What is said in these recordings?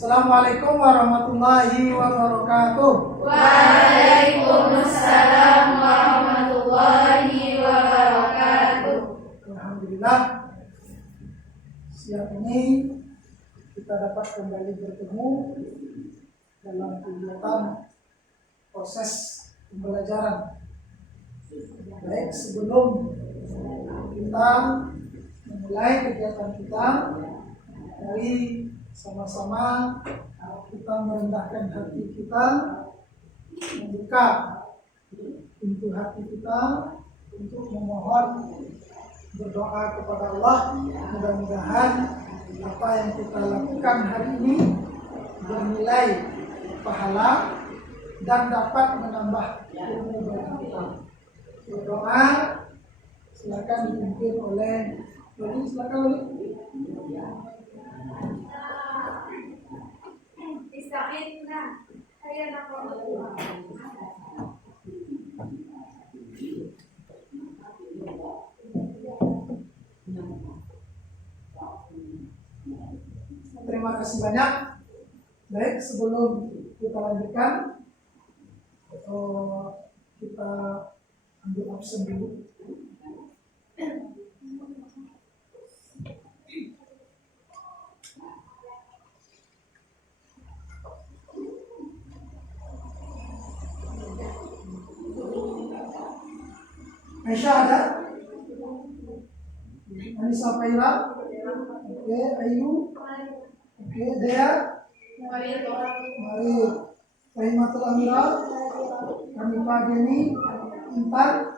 Assalamualaikum warahmatullahi wabarakatuh. Waalaikumsalam warahmatullahi wabarakatuh. Alhamdulillah, siang ini kita dapat kembali bertemu dalam kegiatan proses pembelajaran. Baik, sebelum kita memulai kegiatan kita, mari sama-sama kita merendahkan hati kita, membuka pintu hati kita untuk memohon, berdoa kepada Allah. Mudah-mudahan apa yang kita lakukan hari ini bernilai pahala dan dapat menambah ilmu bagi kita. Berdoa, silakan dipimpin oleh Loli. Silakan Loli. Istaqimna, saya nak berdoa. Terima kasih banyak. Baik, sebelum kita lanjutkan, kita ambil absen dulu. Aisyah ada? Anissa Faira? Oke, Ayu? Oke, Dea? Mari. Fahimatul Amira? Hanifah Deni? Intan?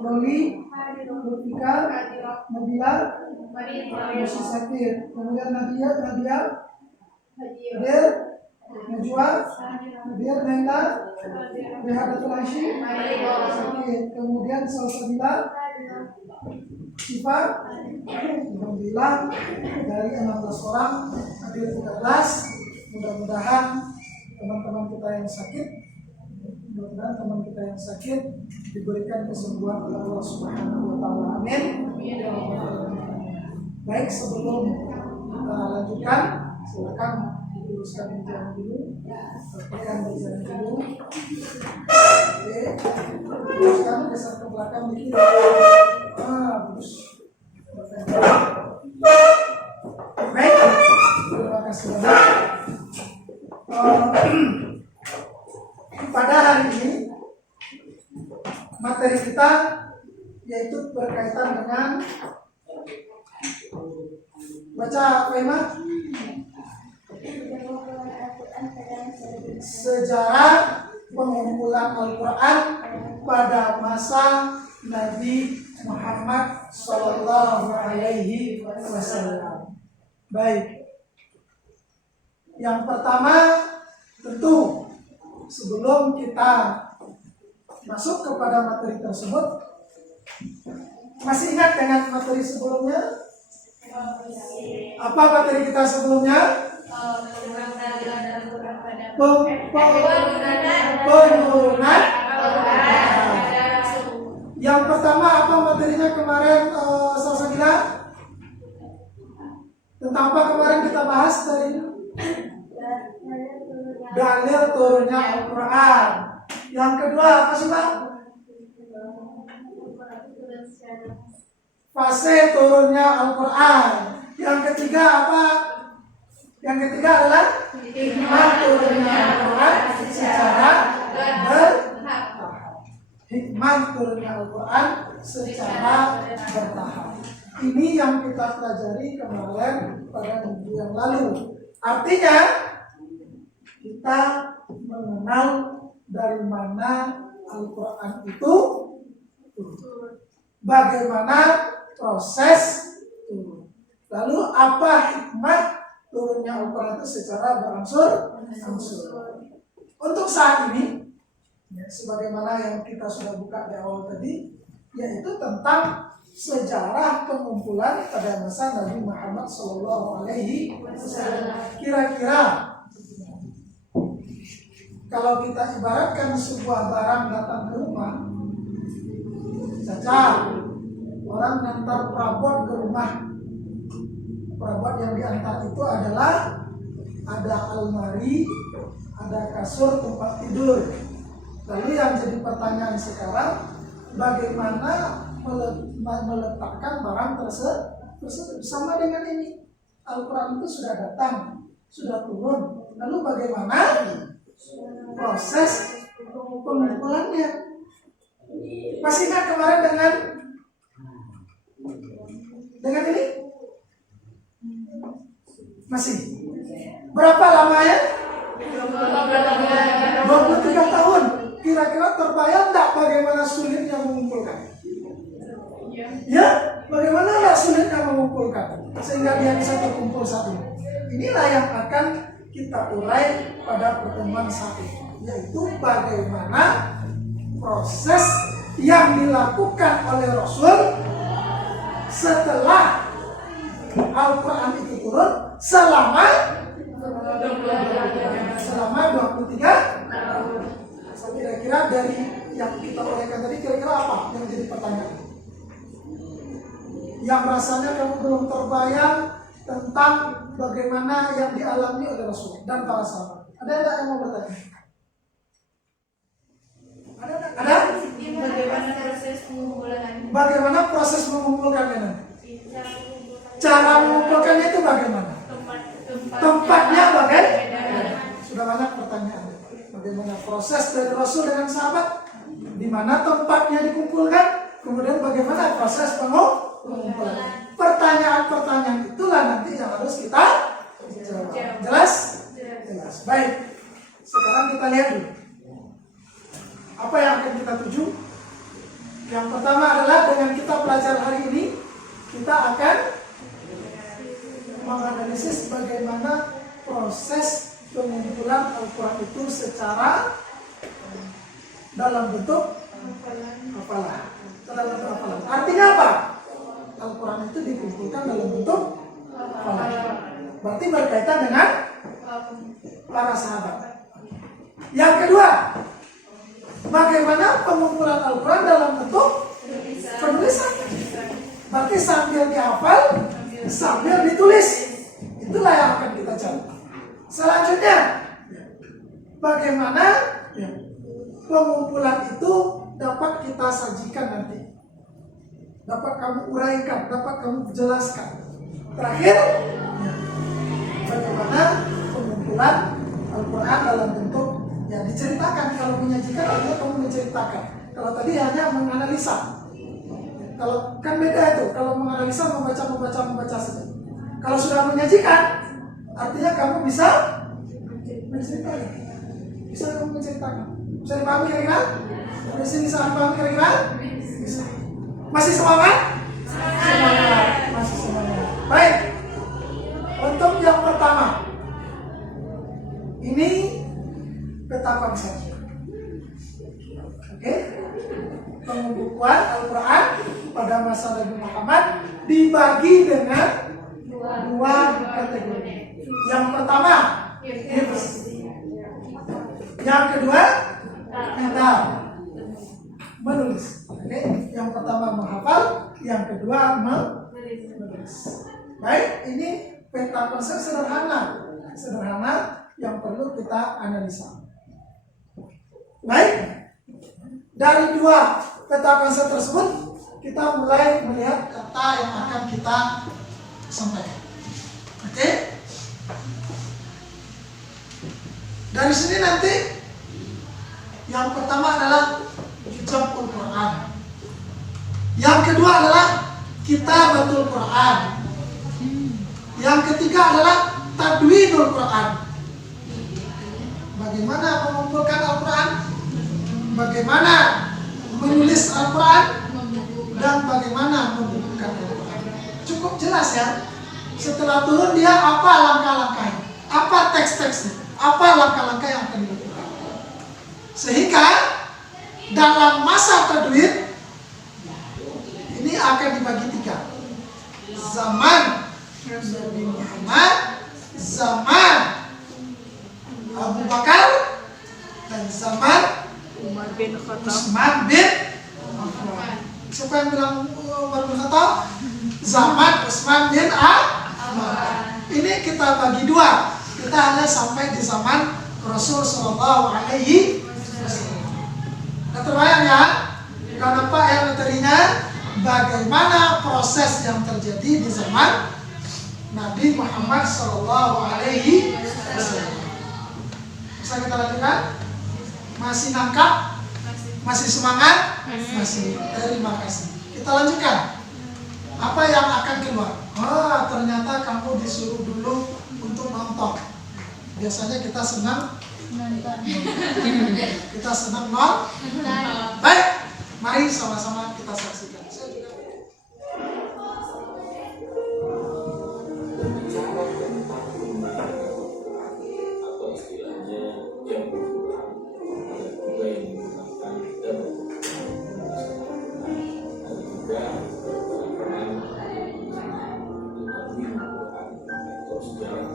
Loli? Lufika? Nabila? Musi Sakir. Kemudian Nadia? Hadir? Najwa? Hadir? Naila? Rehadatul Aisyih? Sakir. Kemudian Salsabila? Siva? Alhamdulillah, dari 16 orang hadir 13. Mudah-mudahan teman-teman kita yang sakit diberikan kesembuhan oleh Allah Subhanahu wa taala. Amin. Baik, sebelum kita lanjutkan, silakan diluruskan bicara dulu. Sampaikan bicara dulu. Oke. Teruskan geser ke belakang dikit. Bagus. Baik, terima kasih banyak. Pada hari ini materi kita yaitu berkaitan dengan baca apa ini? Sejarah pengumpulan Al-Quran pada masa Nabi Muhammad Sallallahu Alaihi Wasallam. Baik, yang pertama tentu sebelum kita masuk kepada materi tersebut, masih ingat dengan materi sebelumnya? Apa materi kita sebelumnya? Penurunan. Yang pertama apa materinya kemarin, Salsabila? Tentang apa kemarin kita bahas tadi? Dalil turunnya Al-Quran. Yang kedua apa sih Pak? Fase turunnya Al-Quran. Yang ketiga apa? Yang ketiga adalah hikmah turunnya Al-Quran secara bertahap. Hikmah turunnya Al-Quran secara bertahap. Ini yang kita pelajari kemarin pada minggu yang lalu. Artinya kita mengenal dari mana Al-Quran itu turun. Bagaimana proses turun. Lalu apa hikmah turunnya Al-Quran itu secara berangsur-angsur. Untuk saat ini, ya, sebagaimana yang kita sudah buka di awal tadi, yaitu tentang sejarah pengumpulan pada masa Nabi Muhammad Sallallahu Alaihi Wasallam. Kira-kira kalau kita ibaratkan sebuah barang datang ke rumah, Caca, orang ngantar perabot ke rumah. Perabot yang diantar itu adalah ada almari, ada kasur tempat tidur. Lalu yang jadi pertanyaan sekarang, bagaimana meletakkan barang tersebut sama dengan ini? Al-Quran itu sudah datang, sudah turun. Lalu bagaimana proses pengumpulannya? Masih ingat kemarin dengan ini? Masih? Berapa lamanya? 23 tahun. Kira-kira terbayang enggak bagaimana sulitnya mengumpulkan? Ya, bagaimana enggak sulitnya mengumpulkan sehingga dia bisa terkumpul satu? Inilah yang akan kita urai pada pertemuan saat ini, yaitu bagaimana proses yang dilakukan oleh Rasul setelah Al-Quran itu turun selama 23 tahun. Kira-kira dari yang kita uraikan tadi, kira-kira apa yang jadi pertanyaan? Yang rasanya kamu belum terbayang tentang bagaimana yang dialami oleh Rasul dan para sahabat. Ada yang mau bertanya? Ada? Bagaimana proses mengumpulkannya? Cara mengumpulkannya itu bagaimana? Tempatnya bagaimana? Sudah banyak pertanyaan. Bagaimana proses dari Rasul dengan sahabat? Di mana tempatnya dikumpulkan? Kemudian bagaimana proses pengumpulan? Pertanyaan-pertanyaan itulah nanti yang harus kita jawab. Jelas? Jelas. Baik. Sekarang kita lihat dulu. Apa yang akan kita tuju? Yang pertama adalah dengan kita belajar hari ini, kita akan menganalisis bagaimana proses pengumpulan Al-Quran itu secara dalam bentuk hafalan. Artinya apa? Al-Quran itu dikumpulkan dalam bentuk hafalan. Berarti berkaitan dengan para sahabat. Yang kedua, bagaimana pengumpulan Al-Quran dalam bentuk penulisan. Berarti sambil dihafal, sambil ditulis. Itulah yang akan kita cari. Selanjutnya, bagaimana pengumpulan itu dapat kita sajikan nanti, dapat kamu uraikan, dapat kamu jelaskan. Terakhir, bagaimana pengumpulan Al-Quran dalam bentuk yang diceritakan. Kalau menyajikan artinya kamu menceritakan. Kalau tadi hanya menganalisa. Kalau kan beda itu. Kalau menganalisa membaca saja. Kalau sudah menyajikan, artinya kamu bisa menceritakan. Bisa kamu menceritakan. Bisa dipahami kira-kira? Bisa dipahami kira-kira? Bisa. Masih semangat? Semangat. Masih semangat. Baik. Untuk yang pertama, ini peta konsep. Oke? Pembukuan Al-Quran pada masa Nabi Muhammad dibagi dengan dua kategori. Yang pertama, hifz. Yang kedua, kitab, menulis. Oke? Yang pertama menghafal, yang kedua menulis. Baik, ini peta konsep sederhana yang perlu kita analisa. Baik, dari dua peta konsep tersebut kita mulai melihat kata yang akan kita sampaikan. Oke? Dari sini nanti yang pertama adalah Jam'ul Quran. Yang kedua adalah Kitabatul Quran. Yang ketiga adalah Tadwinul Quran. Bagaimana mengumpulkan Al-Quran, bagaimana menulis Al-Quran, dan bagaimana membukukan Al-Quran. Cukup jelas ya. Setelah turun dia apa langkah-langkahnya, apa teks-teksnya, apa langkah-langkah yang akan dilakukan. Sehingga dalam masa tadwin ini akan dibagi tiga. Zaman Nabi Muhammad, zaman Abu Bakar, dan zaman Umar bin Khattab. Utsman bin Affan. Siapa yang bilang Umar bin Khattab? Zaman Utsman bin Affan. Ini kita bagi dua. Kita hanya sampai di zaman Rasul Shallallahu Alaihi Wasallam. Nah, terbayang ya? Karena Pak yang materinya bagaimana proses yang terjadi di zaman Nabi Muhammad Shallallahu Alaihi Wasallam. Bisa kita lanjutkan? Masih nangkap? Masih semangat? Masih. Terima kasih. Kita lanjutkan. Apa yang akan keluar? Oh, ternyata kamu disuruh dulu untuk nonton. Biasanya kita senang nonton. Kita senang nonton. Baik, mari sama-sama kita saksikan. Berbicara tentang atau istilahnya jam berkurang, ada juga yang menggunakan jam ada juga atau sejarah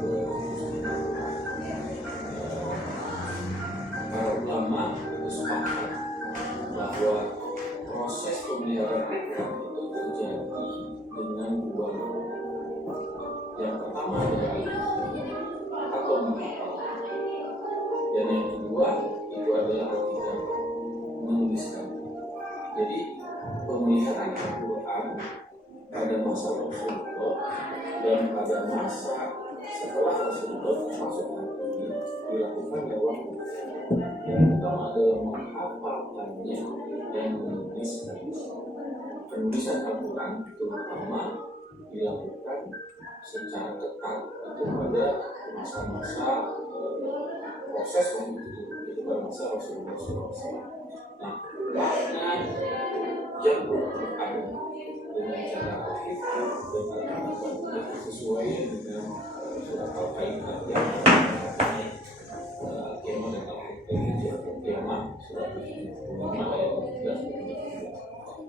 para ulama itu sepakat bahwa proses pemeliharaan Al-Quran itu terjadi dengan dua hal. Yang pertama adalah atau menghafal, dan yang kedua itu adalah tidak menuliskan. Jadi pemeliharaan Al-Quran pada masa Rasulullah dan pada masa setelah Rasulullah masuk ini dilakukan lewat yang pertama adalah menghafalkannya dan menuliskan. Penulisan Al-Quran terutama dilakukan secara ketat itu pada masa-masa proses itu pada masa Rasulullah SAW. Nah, karena jam Al-Quran dengan cara al-hifz dengan sesuai dengan surat Al-Qaidah yang Al-Qiyamah dan Al-Hijr Al-Qiyamah surat 75 ayat 13.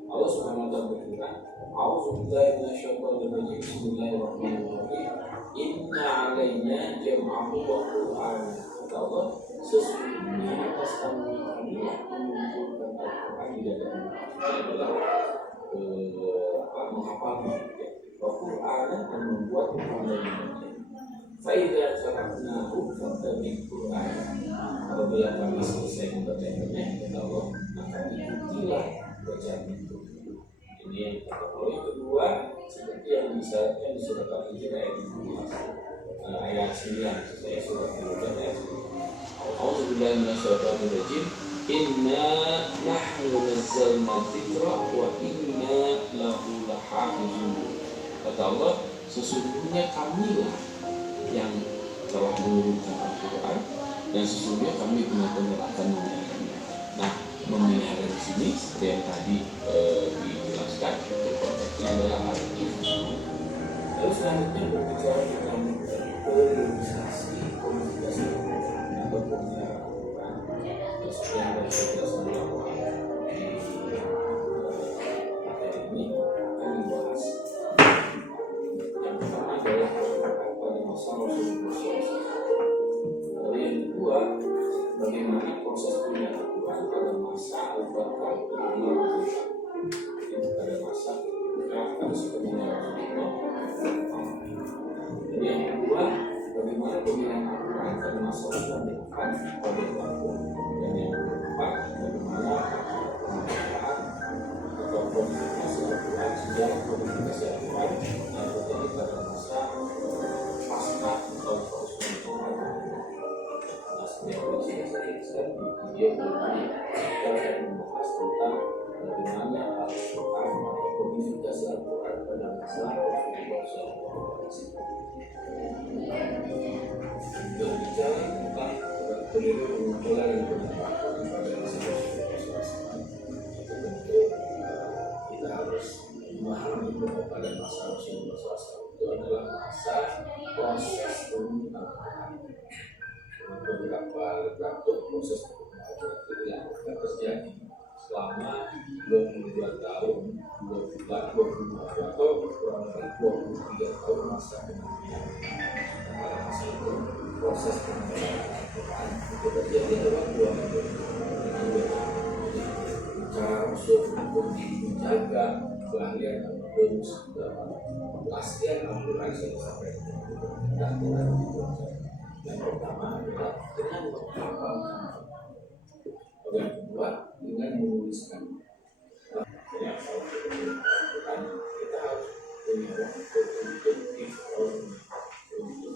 Allah Subhanahu wa taala berfirman, "A'udzubillahi minasyaitonir rajim. Bismillahirrahmanirrahim. Inna 'alaina jam'ahu wa Qur'ana." Kata Allah, sesungguhnya atas kami mengumpulkan Al-Quran di dalam adalah menghafalnya. Al-Quran dan membuat pemahamannya. Faidah syarahnahu fattabi' Quran. Apabila kami selesai membacanya, kata Allah, maka ikutilah bacaan itu. Ini yang pertama. Yang kedua, seperti yang di surat Al-Hijr ayat 9, saya surat Al-Hijr ayat 9. A'udzubillahi minasyaitonir rajim. Inna nahnu nazzalna dzikra wa inna lahu lahafizun. Kata Allah, sesungguhnya kamilah yang telah menurunkan Al-Quran dan sesungguhnya kami benar-benar akan memeliharanya. Nah, memelihara di sini seperti yang tadi dijelaskan, itu konteksnya adalah al-hifz. Lalu selanjutnya berbicara tentang periodisasi komunikasi atau pemeliharaan Al-Quran yang dari sebelah di materi ini akan dibahas. Yang pertama adalah pada masa Rasulullah SAW. Lalu yang kedua, bagaimana proses pemeliharaan Al-Quran pada masa Al-Bakar pada masa harus pemeliharaan Rasulullah. Jadi yang kedua, bagaimana pemilihan Al-Quran pada masa Rasulullah pada waktu, dan yang keempat, bagaimana pemeliharaan atau komunikasi Al-Quran, sejarah komunikasi Al-Quran yang terjadi pada masa pasca atau Rasulullah. Nah, seperti yang saya jelaskan di video ini, kita akan membahas tentang bagaimana Al-Quran atau komunikasi Al-Quran pada masa Rasulullah SAW. Berbicara tentang periode pengumpulan dan penempatan pada masa Rasulullah SAW, itu tentu kita harus memahami bahwa pada masa Rasulullah SAW itu adalah masa proses pengumpulan. Beberapa proses pengumpulan itu dilakukan terjadi selama 22 tahun, 22 atau kurang lebih 23 tahun masa kemudian. Pada masa itu proses pemeliharaan Al-Quran itu terjadi dalam dua metode. Cara Rasul untuk menjaga keahlian dalam kepastian Al-Quran sampai Al-Quran Yang pertama adalah dengan menghafalkan. Yang kedua dengan menuliskan. Yang lakukan kita harus punya waktu untuk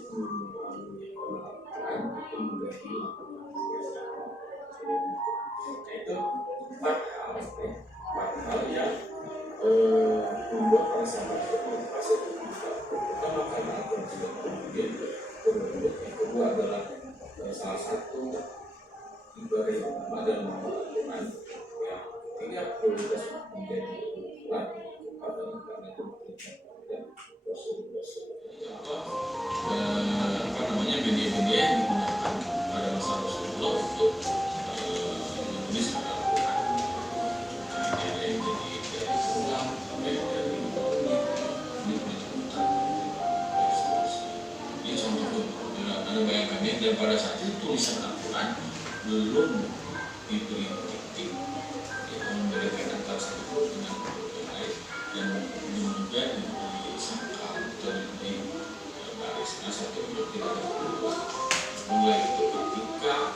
untuk menjadi itu empat hal yang membuat para sahabat motivasi pertama karena aku sudah kemudian yang kedua adalah salah satu ibadah yang pertama adalah menghafalkan, yang ketiga prioritas menjadi ukuran karena itu dan Rasul-Rasul media-media yang digunakan pada masa Rasulullah untuk menulis Al-Quran. Ada yang dari ulang, ada yang dari ini contoh. Anda bayangkan ya, dan pada saat itu tulisan Al-Quran belum itu yang titik yang membedakan antara satu huruf dengan huruf yang lain, dan belum juga diberi sangkal atau diberi baris. Nah, satu huruf tidak ada huruf. Mulai itu ketika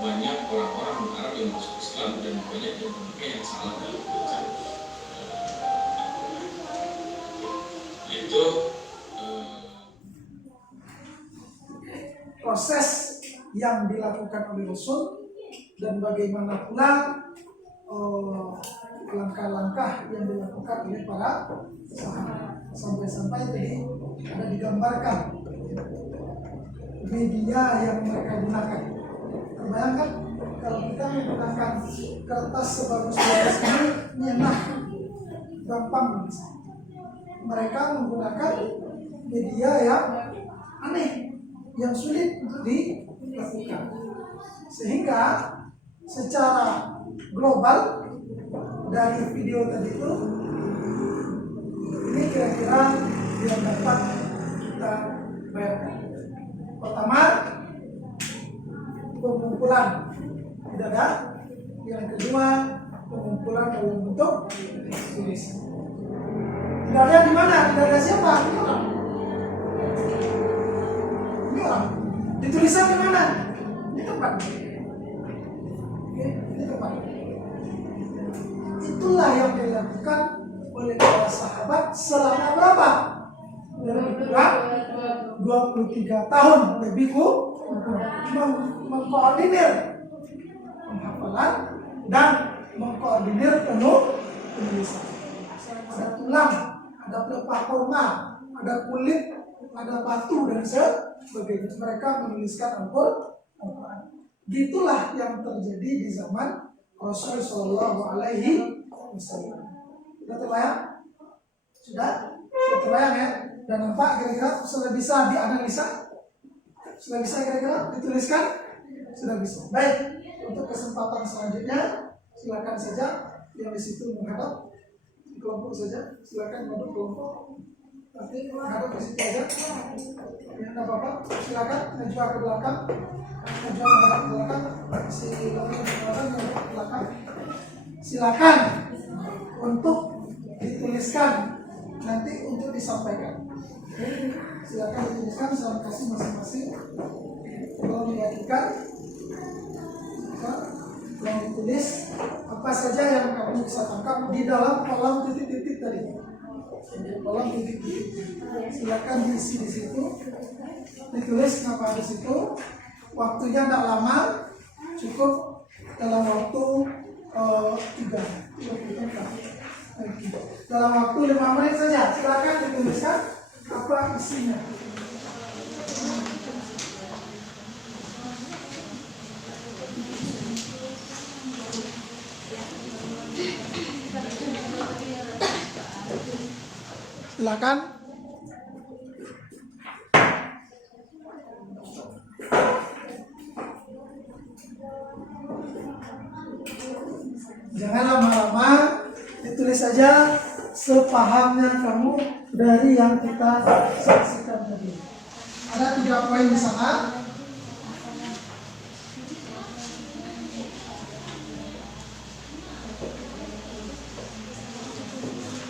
banyak orang-orang Arab yang masuk Islam dan banyak yang salah dalam bacaan itu proses yang dilakukan oleh Rasul dan bagaimana pula langkah-langkah yang dilakukan oleh para sahabat, sampai-sampai tadi ada digambarkan media yang mereka gunakan. Terbayangkan kalau kita menggunakan kertas sebagus-bagus ini enak, gampang. Mereka menggunakan media yang aneh, yang sulit untuk dilakukan, sehingga secara global dari video tadi itu ini kira-kira yang dapat kita bayangkan. Pertama, pengumpulan tidak ada. Yang kedua, pengumpulan dalam bentuk tulisan. Tidak ada di mana? Tidak ada siapa? Ini orang. Ini orang. Ditulisan di mana? Di tempat. Oke, di tempat. Itulah yang dilakukan oleh para sahabat selama berapa? Lebih kurang 23 tahun lebih mengkoordinir penghafalan dan mengkoordinir penulisan. Ada tulang, ada pelepah kurma, ada kulit, ada batu dan sebagainya. Mereka menuliskan Al-Quran. Gitulah yang terjadi di zaman Rasul Shallallahu Alaihi Wasallam. Sudah terbayang? Sudah terbayang ya? Dan nampak kira-kira sudah bisa dianalisa? Sudah bisa kira-kira dituliskan? Sudah bisa. Baik, untuk kesempatan selanjutnya silakan saja yang di situ menghadap kelompok saja. Silakan menghadap kelompok. Nanti menghadap ke situ aja. Ya, enggak apa-apa. Silakan menjual ke belakang. Menjual menghadap ke belakang. Silakan untuk dituliskan nanti untuk disampaikan. Silakan dituliskan, saya kasih masing-masing. Kalau dibagikan, yang ditulis apa saja yang kamu bisa tangkap di dalam kolom titik-titik tadi. Kolom titik-titik. Silakan diisi di situ. Ditulis nama di situ. Waktunya tidak lama, cukup dalam waktu 3 dalam waktu 5 menit saja. Silakan dituliskan apa isinya. Silakan. Jangan lama-lama, ditulis saja sepahamnya kamu dari yang kita saksikan tadi. Ada 3 poin di sana.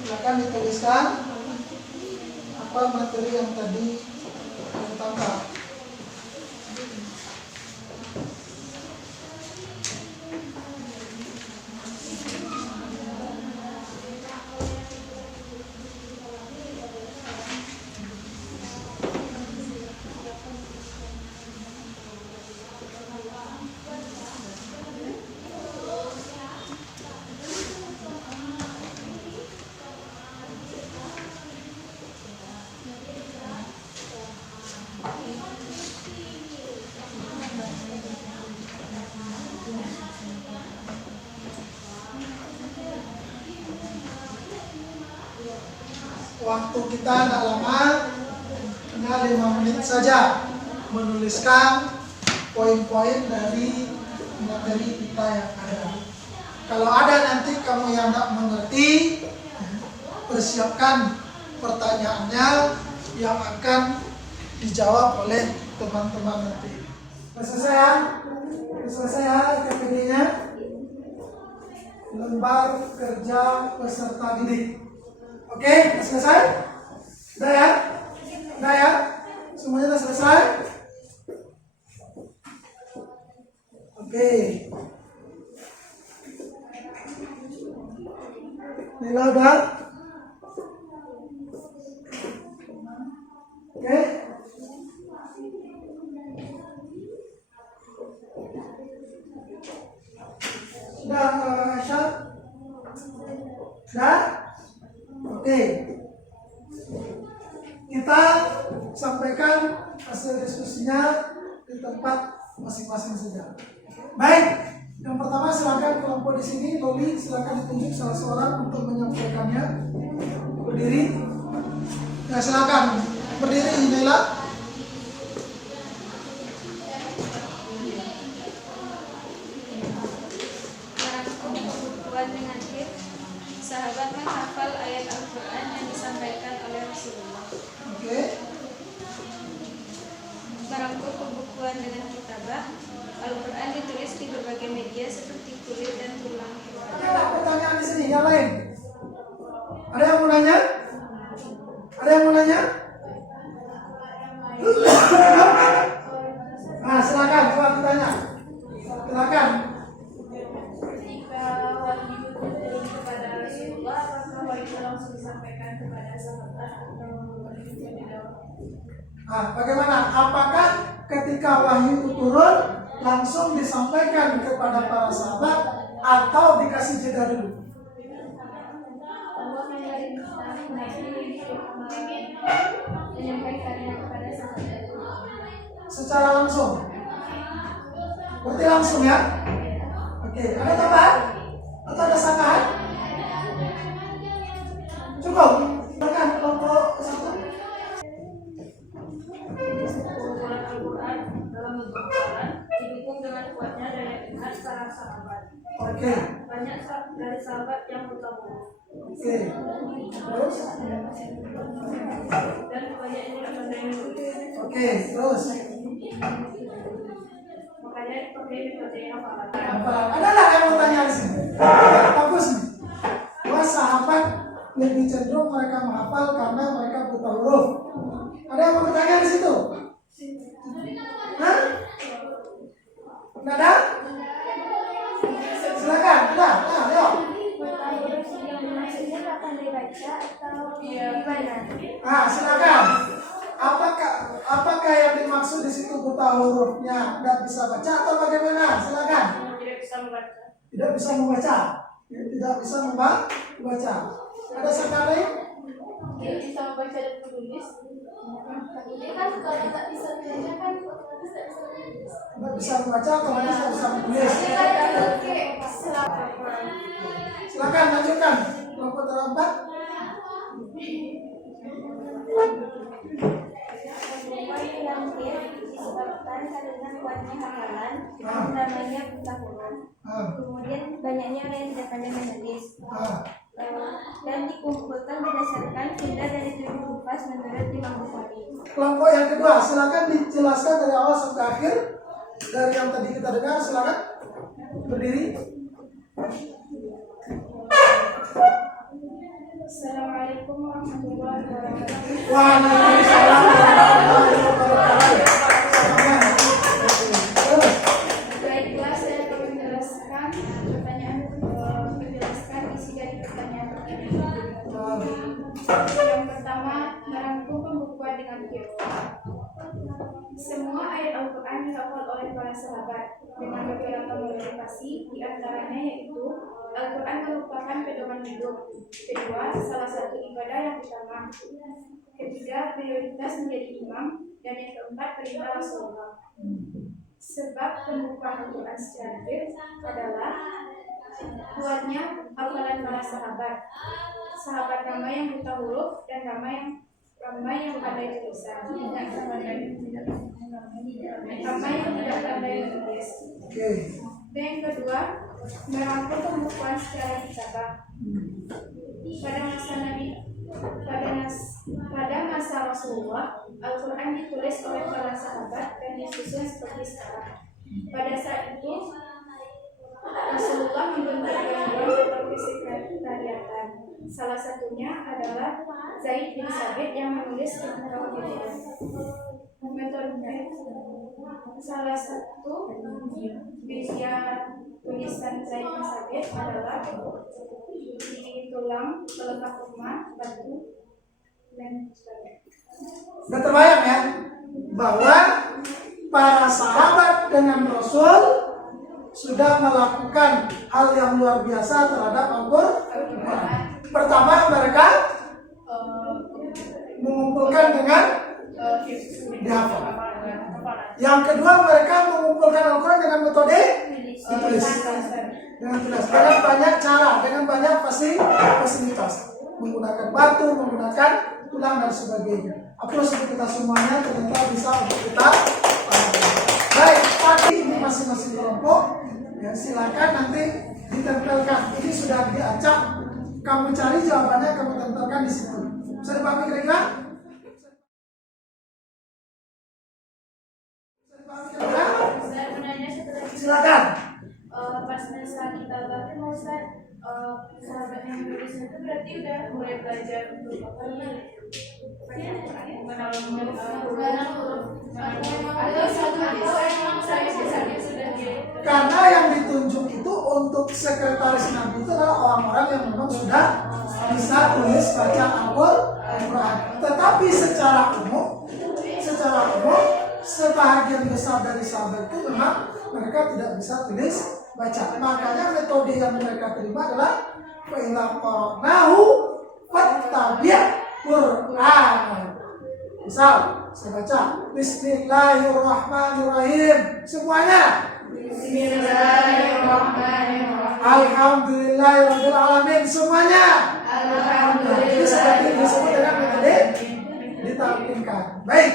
Silakan dituliskan apa materi yang tadi kita tangkap. Waktu kita tidak lama, hanya 5 menit saja menuliskan poin-poin dari materi kita yang ada. Kalau ada nanti kamu yang tidak mengerti, persiapkan pertanyaannya yang akan dijawab oleh teman-teman nanti. Selesai ya? Selesai ya KPD-nya? Lembar kerja peserta didik. Oke, selesai? Udah ya? Udah ya? Semuanya sudah selesai? Oke. Nila udah? Oke. Sudah, Aisyah? Sudah? Oke. Kita sampaikan hasil diskusinya di tempat masing-masing saja. Baik, yang pertama silakan kelompok di sini, Loli silakan ditunjuk salah seorang untuk menyampaikannya. Berdiri. Ya silakan berdiri Nela. Pembukuan dengan hit, sahabat menghafal ayat Al-Quran yang disampaikan oleh Rasulullah. Oke. Barangku pembukuan dengan kitabah, Al-Quran ditulis di berbagai media seperti kulit dan tulang hewan. Ada pertanyaan di sini yang lain? Ada yang mau nanya? Ada yang mau nanya? Nah, silakan coba ditanya. Silakan. Jika wahyu turun kepada Rasulullah, apakah wahyu langsung disampaikan kepada sahabat atau wahyu tidak? Nah, bagaimana? Apakah ketika wahyu itu turun langsung disampaikan kepada para sahabat atau dikasih jeda dulu? Allah memerintah Nabi menyampaikannya kepada sahabat. Secara langsung. Berarti langsung ya? Oke, ada tambahan? Atau ada sanggahan? Cukup. Silakan kelompok 1. Pengumpulan Al-Quran dalam bentuk Quran didukung dengan kuatnya daya ingat para sahabat. Oke. Banyak dari sahabat yang bertemu Oke. Terus? dan banyaknya yang menulis. Oke, terus. Makanya dipakai metode hafalan. Ada nggak yang mau tanya di sini? Bagus nih. Bahwa sahabat lebih cenderung mereka menghafal karena mereka buta huruf. Ada yang mau bertanya di situ? Hah? Nggak ada? Silakan. Nah, ayo. Yang maksudnya kapan dibaca atau gimana? Ah, silakan. Apakah yang dimaksud di situ buta hurufnya nggak bisa baca atau bagaimana? Silakan. Tidak bisa membaca. Tidak bisa membaca. Tidak bisa membaca. Ada sangkaan lain? Tidak bisa membaca dan menulis. Ini kan kalau tak bisa membaca kan otomatis tak bisa menulis. Tidak bisa membaca atau tidak bisa menulis. Silakan lanjutkan. Kelompok terempat. Yang disebabkan karena kuatnya hafalan, namanya buta huruf. Kemudian banyaknya orang yang tidak pandai menulis. Dan dikumpulkan berdasarkan sunda dari 7 huruf menurut Imam Bukhari. Kelompok yang kedua, silakan dijelaskan dari awal sampai akhir. Dari yang tadi kita dengar, silakan berdiri. Assalamualaikum warahmatullahi wabarakatuh. Waalaikumsalam warahmatullahi wabarakatuh. Baiklah, saya akan menjelaskan isi dari pertanyaan ini. Yang pertama, merangkum pembukuan dengan hikmah. Semua ayat Al-Quran dihafal oleh para sahabat dengan beberapa modifikasi, di antaranya yaitu Al-Quran merupakan pedoman hidup. Kedua, salah satu ibadah yang utama. Ketiga, prioritas menjadi imam. Dan yang keempat, perintah Rasulullah. Sebab pembukaan Al-Quran secara adalah Buatnya hafalan para sahabat. Sahabat ramai yang buta huruf dan ramai yang pandai tulisan. Ramai yang tidak pandai menulis. Oke. Dan yang kedua, merangkum pembukuan secara dicatat. Pada masa Rasulullah, Al-Quran ditulis oleh para sahabat dan disusun seperti sekarang. Pada saat itu, Rasulullah membentuk gangguan atau kesekretariatan. Salah satunya adalah Zaid bin Sabit yang menulis kitab itu. Metode salah satu media tulisan Zaid bin Sabit adalah di tulang pelengkap rumah, batu, dan sebagainya. Udah terbayang ya bahwa para sahabat dengan Rasul sudah melakukan hal yang luar biasa terhadap Al-Quran. Pertama, mereka mengumpulkan dengan dihafal. Yang kedua, mereka mengumpulkan Al-Quran dengan metode ditulis. Dengan tulis, dengan banyak cara, dengan banyak fasilitas, menggunakan batu, menggunakan tulang dan sebagainya. Apa untuk kita semuanya ternyata bisa untuk kita. Baik, tadi ini masing-masing kelompok. Ya, silakan nanti ditempelkan. Ini sudah diacak. Kamu cari jawabannya, kamu tempelkan di situ. Bisa dipahami kira-kira? Silakan. Pas saat kita latih mau sahabat yang menulis itu berarti udah mulai belajar untuk mengenal huruf. Karena yang ditunjuk itu untuk sekretaris Nabi itu adalah orang-orang yang memang sudah bisa tulis baca Al-Quran. Tetapi secara umum, sebahagian besar dari sahabat itu memang mereka tidak bisa tulis baca. Makanya metode yang mereka terima adalah fa'ilaqnahu fattabi' Qur'an. Misal, saya baca Bismillahirrahmanirrahim. Semuanya. Bismillahirrahmanirrahim. Alhamdulillahirabbil alamin. Semuanya. Alhamdulillah. Itu seperti disebut dengan metode ditalkinkan. Baik.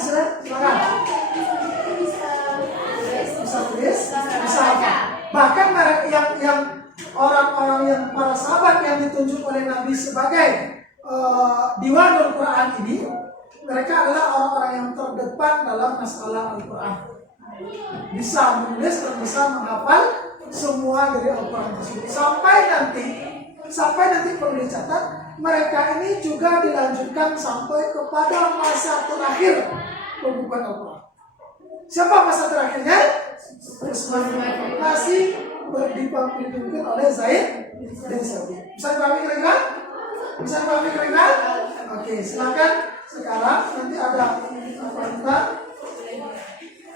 Silakan. Bisa tulis, bisa apa? Bahkan yang orang-orang yang para sahabat yang ditunjuk oleh Nabi sebagai Diwanul Quran ini, mereka adalah orang-orang yang terdepan dalam masalah Al-Quran. Bisa menulis dan bisa menghafal semua dari Al-Quran tersebut. Sampai nanti perlu dicatat, mereka ini juga dilanjutkan sampai kepada masa terakhir pembukuan Al-Quran. Siapa masa terakhirnya? Masih dipimpin oleh Zaid bin Sabit. Bisa dipahami kira-kira? Oke, silakan sekarang nanti ada kita.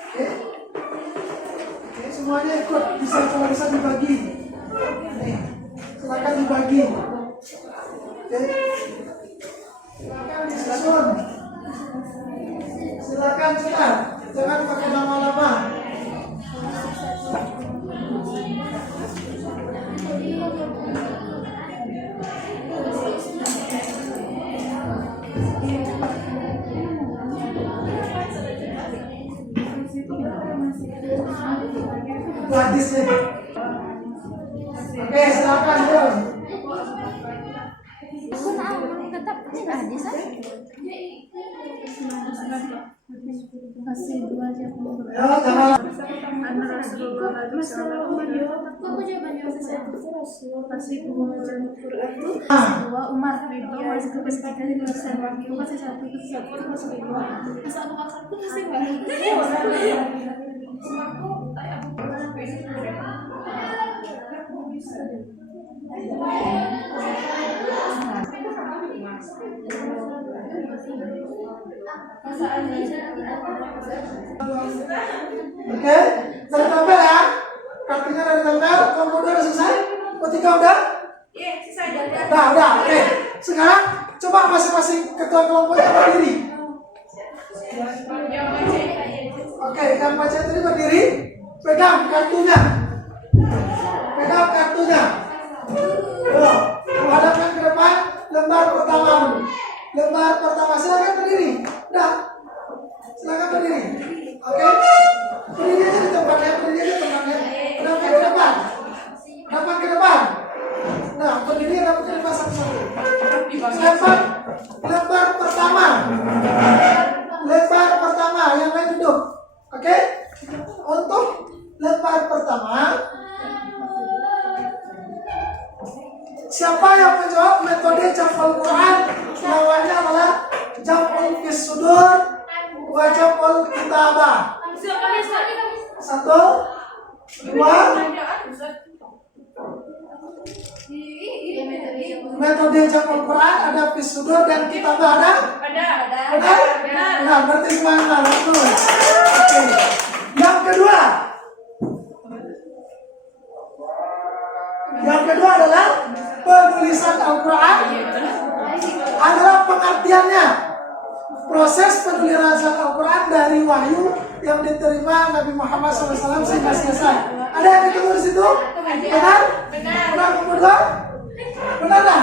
Oke, semuanya ikut, kalau bisa dibagi. Nih, silakan dibagi. Oke, silakan disusun. Silakan sudah, jangan pakai lama-lama. Hadisnya. Oke, silakan Bro. Oke, dari tampil ya. Kartunya dari tampil. Kalau udah selesai, ketika udah? Iya, selesai. Udah. Oke. Sekarang coba masing-masing ketua kelompoknya berdiri. Oke, yang baca tadi berdiri, pegang kartunya. pegang kartunya. Yo, menghadapkan ke depan. Lembar pertama dulu. Lembar pertama, silakan berdiri. Udah, silakan berdiri. Oke, berdiri aja di tempatnya, berdiri aja di tempatnya. Hadapkan ke depan. Hadapkan ke depan. Nah, berdiri hadapkan ke depan satu-satu. Lembar pertama. Lembar pertama, yang lain duduk. Oke? Untuk lembar pertama, siapa yang menjawab metode jam'ul Quran? Lawannya adalah jam'ul fis sudur wa jam'ul kitabah. 1, 2. Metode jam'ul Quran ada fis sudur dan kitabah ada? Benar? Benar, berarti semuanya betul. Oke. Yang kedua. Yang kedua adalah penulisan Al-Quran adalah pengertiannya. Proses penulisan Al-Quran dari wahyu yang diterima Nabi Muhammad SAW sehingga selesai. Ada yang ketemu di situ? Benar? Benar. Kedua? Benar tak?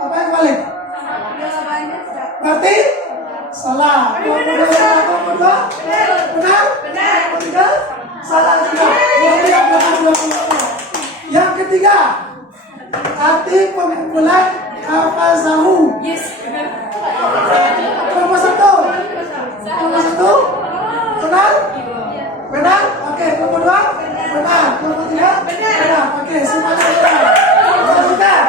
Apa yang balik? Berarti salah. Kelompok kedua? Benar? Ketiga? Salah juga. Yang ketiga, arti pengumpulan hafazahu. Nomor satu. Benar? Benar? Oke, nomor dua? Benar. Nomor tiga? Benar. Oke, semuanya benar. Lanjutkan.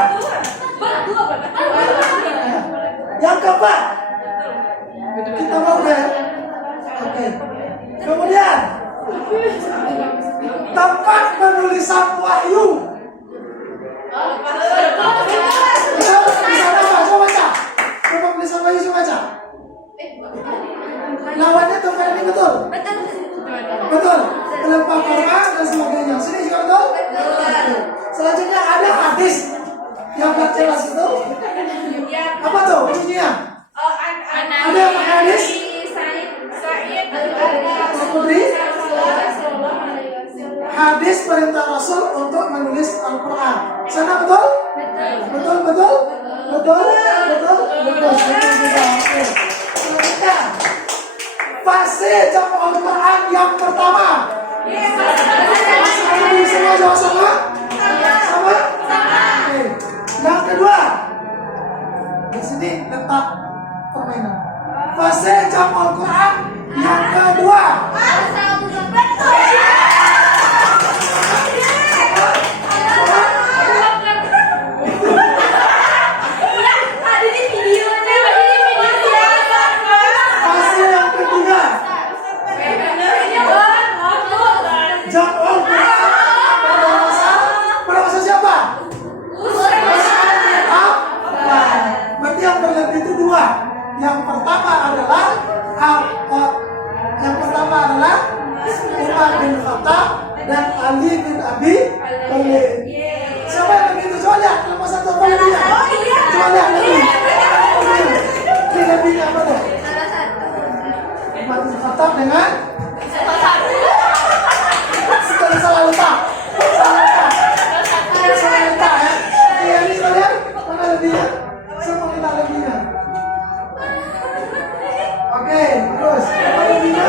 Yang keempat, kita mau ya? Oke. Kemudian tempat penulisan wahyu. Bisa apa? Coba baca. Tempat penulisan wahyu coba baca. Lawannya tempat ini betul. Betul. Kelempar Quran dan sebagainya. Sini juga betul. Selanjutnya ada hadis yang tak jelas itu. Apa tuh bunyinya? Ada yang pakai hadis? Putri? Hadis perintah Rasul untuk menulis Al-Quran. Sana betul? Betul. Selanjutnya, fase jam'ul Quran yang pertama. Semua jawab sama? Sama? Oke. Yang kedua, di sini letak permainan. Fase jam'ul Quran yang kedua. Fase yang ketiga. Jam'ul Quran pada masa siapa? Berarti yang berlebih itu dua. Yang pertama adalah Umar bin Khattab dan Ali bin Abi Thalib. Siapa yang begitu? Coba lihat nomor satu apa lebihnya? Coba lihat lebih. Ini lebihnya apa tuh? Umar bin Khattab dengan salah letak ya. Ini coba lihat mana lebihnya? Semua kita lebihnya. Oke, terus apa lebihnya?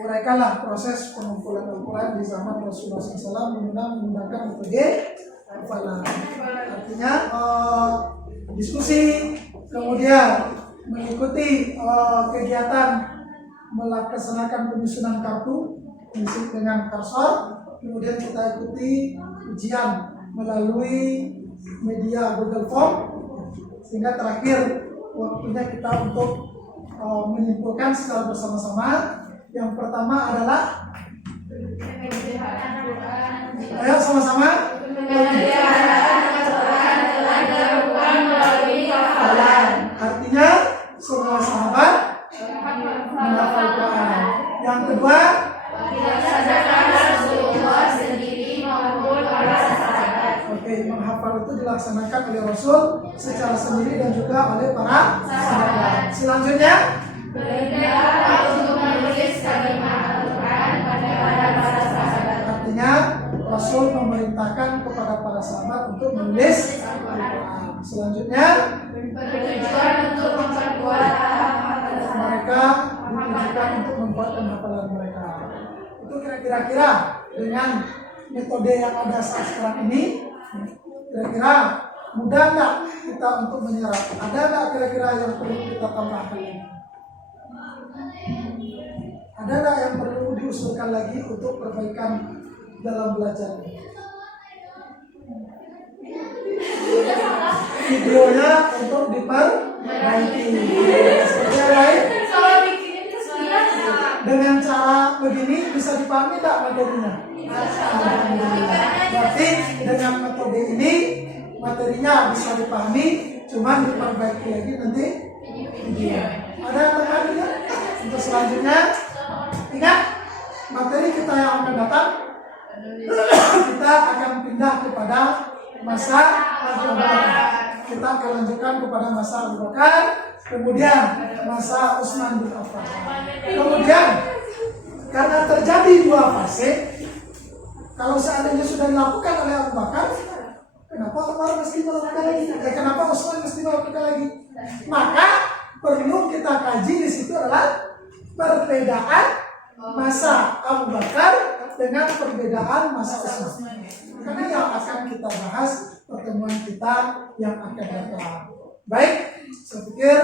Uraikanlah proses pengumpulan Al-Quran di zaman Rasulullah SAW menggunakan metode hafalan. Artinya diskusi, kemudian mengikuti kegiatan melaksanakan penyusunan kartu diisi dengan kursor, kemudian kita ikuti ujian melalui media Google Form, sehingga terakhir waktunya kita untuk menyimpulkan secara bersama-sama. Yang pertama adalah Ayo sama-sama. Artinya semua sahabat menghafal Quran. Yang kedua, oke, menghafal itu dilaksanakan oleh Rasul secara sendiri dan juga oleh para sahabat. Selanjutnya, artinya Rasul memerintahkan kepada para sahabat untuk menulis Al-Quran. Selanjutnya, mereka ditujukan untuk membuat hafalan mereka. Itu kira-kira dengan metode yang ada saat sekarang ini, kira-kira mudah nggak kita untuk menyerap? Ada nggak kira-kira yang perlu kita tambahkan? Ada nggak yang perlu diusulkan lagi untuk perbaikan dalam belajar? Videonya untuk diperbaiki. Seperti yang lain? Dengan cara begini bisa dipahami tidak materinya? Berarti dengan metode ini materinya bisa dipahami, cuman diperbaiki lagi nanti video. Ada yang tertarik? Untuk selanjutnya, ingat materi kita yang akan datang, kita akan pindah kepada masa Abu Bakar. Kita akan lanjutkan kepada masa Abu Bakar, kemudian masa Utsman bin Affan. Kemudian karena terjadi dua fase, kalau seandainya sudah dilakukan oleh Abu Bakar, kenapa Umar mesti melakukan lagi? Kenapa Utsman mesti melakukan lagi? Maka perlu kita kaji di situ adalah perbedaan masa Abu Bakar dengan perbedaan masa Utsman. Karena yang akan kita bahas pertemuan kita yang akan datang. Baik, saya pikir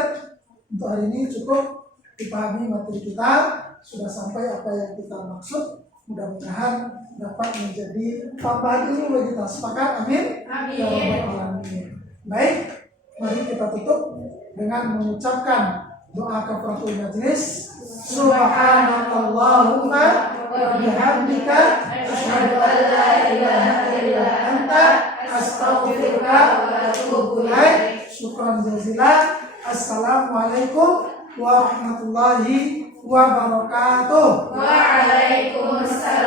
untuk hari ini cukup dipahami materi kita. Sudah sampai apa yang kita maksud. Mudah-mudahan dapat menjadi tambahan ilmu bagi kita. Sepakat? Amin. Amin. Ya Rabbal Alamin. Baik, mari kita tutup dengan mengucapkan doa kafaratul majlis. Subhanakallahumma wa bihamdika asyhadu an la ilaha illa anta astaghfiruka wa atubu ilaik. Syukran jazilan. Assalamualaikum warahmatullahi wabarakatuh. Waalaikumsalam.